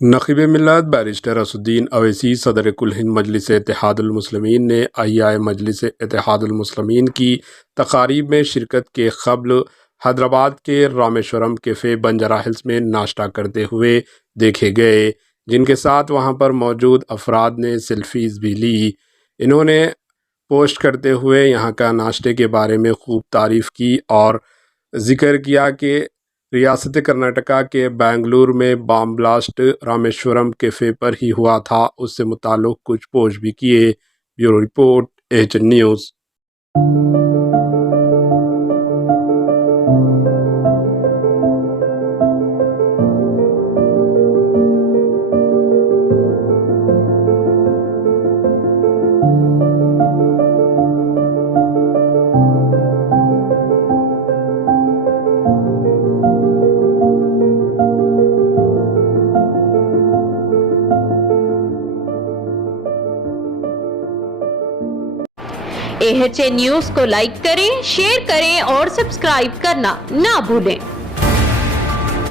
नक़ीब मिल्लत barrister Asaduddin Owaisi सदर कुल हिंद मजलिस इत्तेहादुल मुस्लिमीन ने अहियाए मजलिस इत्तेहादुल मुस्लिमीन की तकारीब में शिरकत के क़ब्ल हैदराबाद के रामेश्वरम कैफ़े बंजारा हिल्स में नाश्ता करते हुए देखे गए, जिनके साथ वहां पर मौजूद अफराद ने सेल्फीज़ भी ली। इन्होंने पोस्ट करते हुए यहाँ का नाश्ते के बारे में खूब तारीफ़ की और ज़िक्र किया कि रियासत कर्नाटका के बेंगलुरु में बम ब्लास्ट रामेश्वरम कैफ़े पर ही हुआ था, उससे मुताल्लिक़ कुछ पोस्ट भी किए। Bureau report, HN news. AHN news को लाइक करें, शेयर करें और सब्सक्राइब करना ना भूलें।